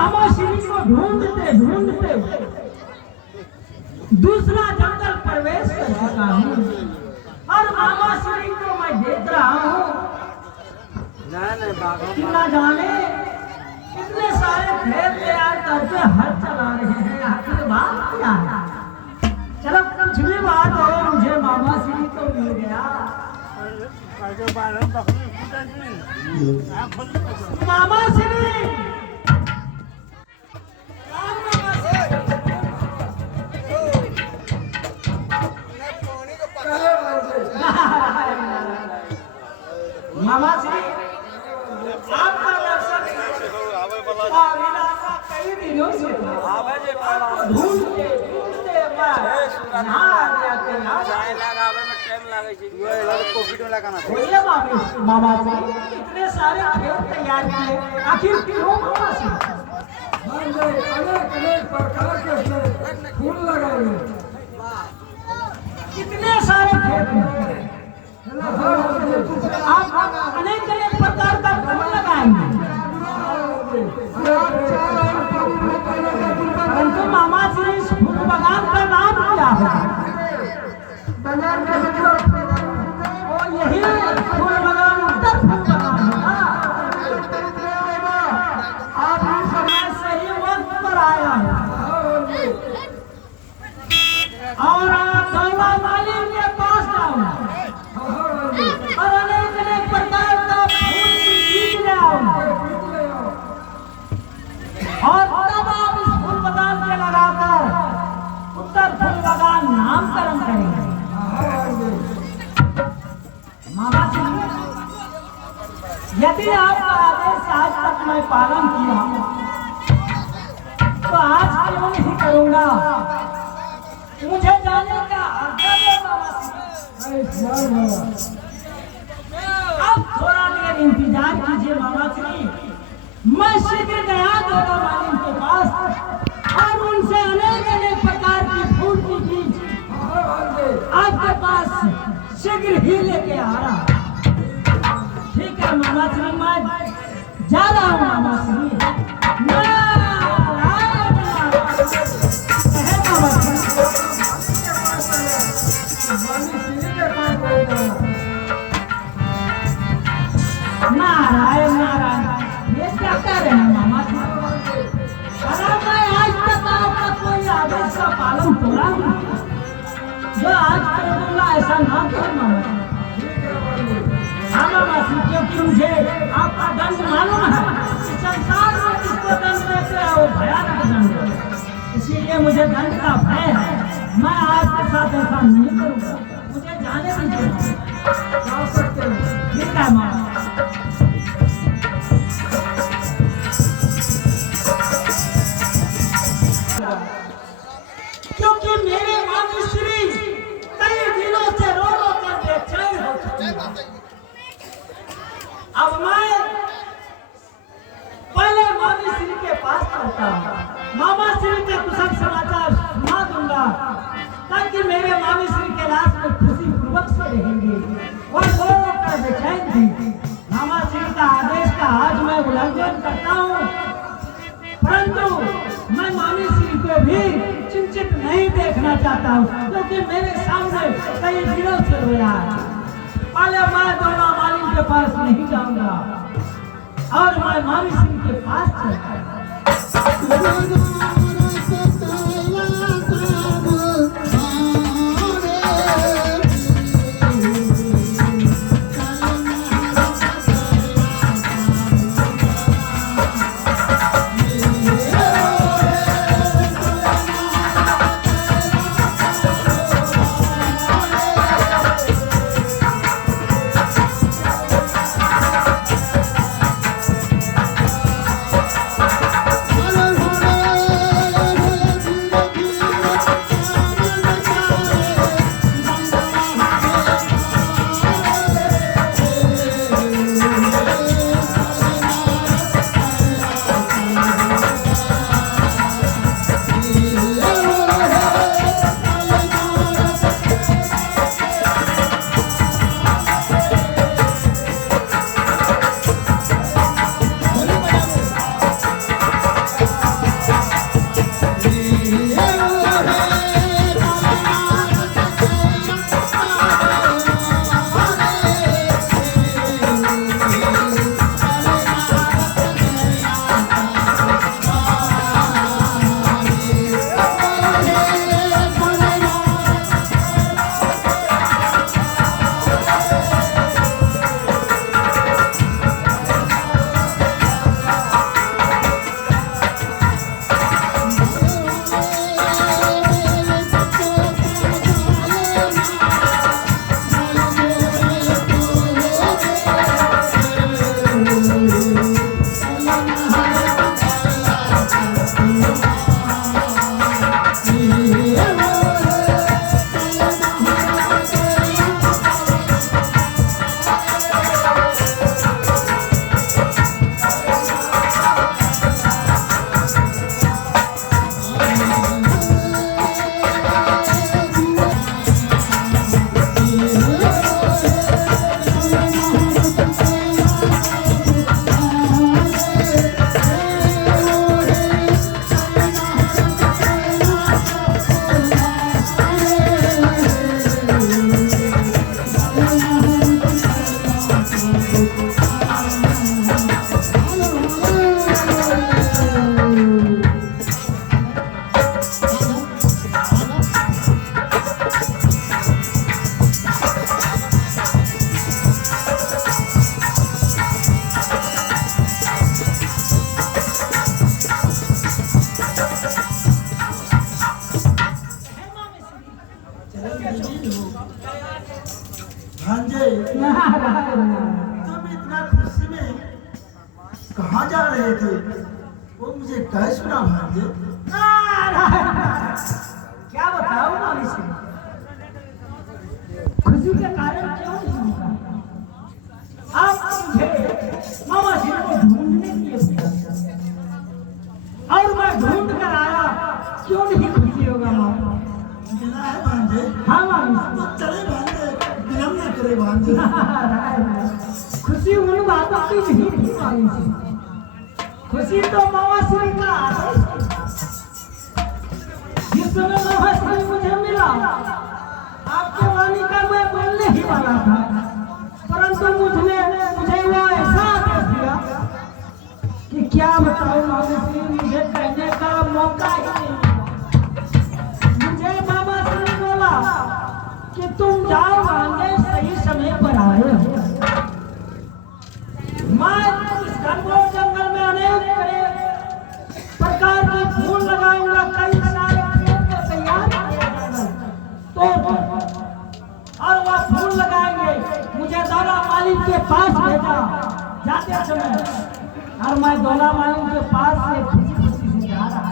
मामा श्री को ढूंढते ढूंढते दूसरा जंगल प्रवेश कर चुका हूँ और मामा श्री को मैं देख रहा हूँ कि न जाने कितने सारे खेत तैयार करके हल चला रहे हैं। आखिर बात क्या है? चलो कुछ भी बात हो, मुझे मामा श्री तो मिल गया। मामा श्री मामा श्री आपका दर्शन कई दिनों से ढूंढते ढूंढते मामा श्री इतने सारे खेत तैयार किए, आखिर क्यों मामा श्री? अनेक अनेक प्रकार के फूल लगाए, कितने सारे खेत आप अनेक अनेक प्रकार का फूल लगाएंगे, परंतु मामा श्री इस फूल बागान का नाम क्या है? वो यही फूल बागान उत्तर फूल बागान होगा। आप इस समय सही वक्त पर आया है और आप दौला मालिक के पास जाओ और अनेक अनेक प्रकार का फूल बीज ले आओ और तब आप इस फूल बागान के लगाकर उत्तर फूल बागान नामकरण करेंगे। मामा जी, यदि आपका आदेश आज तक मैं पालन किया तो आज क्यों नहीं करूंगा? मुझे जाने का आज्ञा दो मामा श्री। अब थोड़ा देर इंतजार कीजिए मामा श्री, मैं शीघ्र गया दोनों मालिन के पास और उनसे अनेक अनेक प्रकार की फूल की बीज आपके पास शीघ्र ही लेके आ रहा। ठीक है मामा श्री, मैं जा रहा हूँ मामा श्री। नारायण नारायण, ये क्या कर रहे हैं मामा जी? मैं आज तक आपका कोई आदेश का पालन थोड़ा जो आज कर दूंगा, ऐसा ना कर मामा जी। हाँ मामा जी, क्योंकि मुझे आपका दंड मालूम है। संसार में जिसको दंड देते हैं वो भयानक दंड है, इसीलिए मुझे दंड का भय है। मैं आपके साथ ऐसा नहीं करूँगा, मुझे जाने दीजिए। जा सकते हैं? ठीक है मामा। क्योंकि मेरे मामी श्री कई दिनों से रो रो कर बेचैन हो चुकी है। अब मैं पहले मामी श्री के पास चलता हूँ, मामा श्री के कुशल समाचार सुना दूंगा ताकि मेरे मामी श्री के लाश में खुशी पूर्वक से रहेंगे और रो रो कर बेचैन थी। मामा श्री का आदेश का आज मैं उल्लंघन करता हूँ, परंतु मैं मामी श्री को भी चिंतित नहीं देखना चाहता हूँ, क्योंकि मेरे सामने कई दिनों से रोया है। पहले मैं दोनों मालिन के पास नहीं जाऊंगा और मैं मामी श्री के पास चलता तुम इतना खुशी में कहाँ जा रहे थे वो मुझे कह सुना भांजे। क्या बताऊं मामी से, खुशी के कारण क्यों नहीं होगा। आप मुझे मामा जी को ढूंढने के लिए भेजा और मैं ढूंढ कर आया, क्यों नहीं खुशी होगा मामा। मिला है भांजे। हाँ मामी तो चले भांजे, विलम्ब न करे भांजे। खुशी उन बातों की नहीं थी मामी से, खुशी तो मामा श्री का आदेश है। जिस समय मामा श्री मुझे मिला, आपके वाणी का मैं बोलने ही वाला था, परंतु मुझे वो ऐसा आदेश दिया कि क्या बताऊं मामा श्री, मुझे कहने का मौका ही नहीं मिला। मुझे मामा श्री बोला कि तुम जाओ आगे, सही समय पर आए हो। मैं इस घनघोर जंगल में अनेक प्रकार के फूल लगाऊंगा, कई सारे खेत को तैयार किया तो और वह फूल लगाएंगे। मुझे दौला मालिक के पास भेजा जाते समय, और मैं दौला मालिक के पास से खुशी खुशी से जा रहा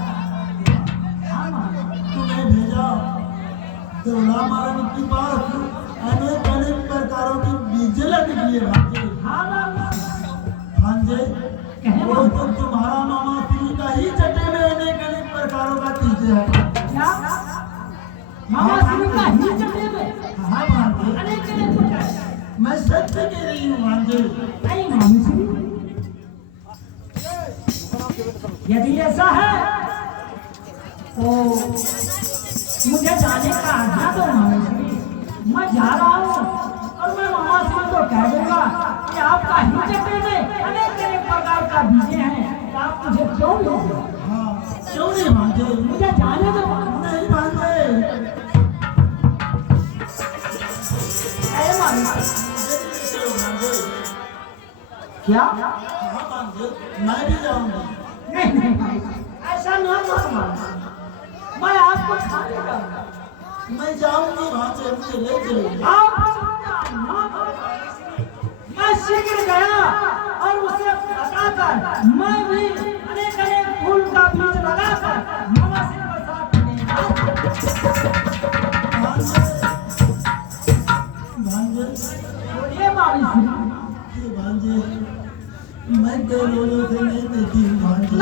तुम्हें भेजा दौला मालिक के पास अनेक अनेक प्रकारों की बीजें निकली भांजे। भांजे वो तो तुम्हारा मामा श्री का ही चटे में अनेक अनेक प्रकारों का चीजें है। क्या मामा श्री का ही चटे में? हाँ भांजे, अनेक अनेक प्रकार। मैं सत्य कह रही हूँ भांजे। नहीं मामी श्री, यदि ऐसा है तो मुझे जाने का आज्ञा दो मामी श्री। मैं जा रहा हूँ और मैं मामा श्री को कह दूंगा कि आपका ही चटे में अनेक अनेक प्रकार का बीजे हैं, तो आप मुझे क्यों नहीं दो? हाँ क्यों नहीं भांजे, मुझे जाने दो। नहीं भांजे। अरे मामी चलो भांजे। क्या? हाँ भांजे, मैं भी जाऊंगी। नहीं नहीं, ऐसा ना मत मानो, मैं आपको खाने जाऊंगा। मैं जाऊंगी भांजे, मुझे ले चलो। मैं शीघ्र गया और उसे बताकर मैं भी अनेक अनेक फूल का बीज लगाकर मामा श्री के साथ भांजे बोलिए मामी श्री। ये भांजे मैं तो रोजों से नहीं देखी हूँ भांजे।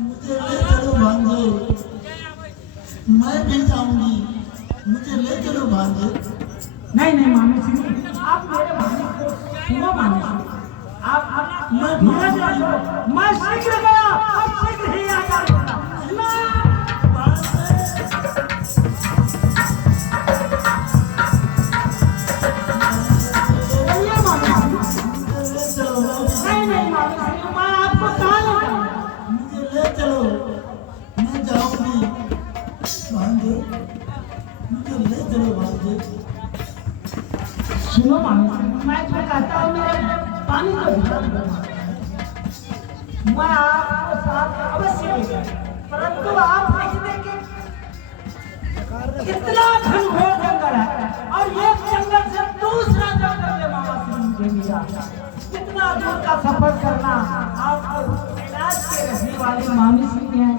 मुझे ले चलो भांजे, मैं भी जाऊंगी, मुझे ले चलो भांजे। नहीं नहीं मामी श्री, आप मेरे भाई को सुनो मामी श्री, आप मैं धीरज रखो, मैं शीघ्र गया और शीघ्र ही आ जाऊंगा। बोलिए मामी श्री। ले चलो नहीं नहीं मामी श्री, मैं आपको कहाँ ले जाऊंगा? मुझे ले चलो, मैं जाऊंगी भांजे, मुझे ले चलो भांजे। सुनो मामी श्री, मैं जो कहता हूँ मेरे पानी को ध्यान दो। मैं आपको साथ अवश्य ले जाऊंगा, परंतु आप नहीं देंगे। इतना घनघोर जंगल है और एक जंगल से दूसरा जंगल में मामा श्री मुझे मिला। कितना दूर का सफर करना आपको इलाज के रहने वाली मामी श्री हैं,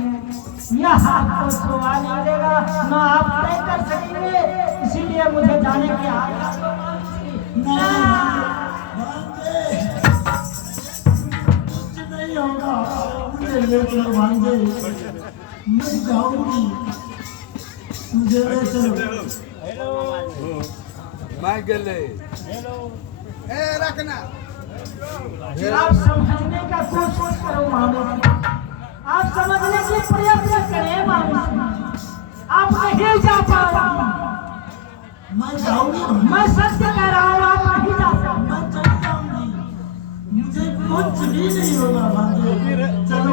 यह आपको शोभा नहीं देगा, न आप तय कर सकेंगे। इसीलिए मुझे जाने की आज्ञा दो मामी श्री। भांजे कुछ नहीं होगा, मुझे ले चलो भांजे, मैं जाऊंगी, मुझे ले चलो। आप समझने का कोशिश करो मामी श्री, आप समझने की प्रयत्न करें मामी श्री। आप नहीं जा पाओगे, मैं जाऊंगी भांजे, मैं सत्य कह रहा हूँ, आप नहीं जा सकते। मैं चली जाऊंगी, मुझे कुछ भी नहीं होगा भांजे। चलो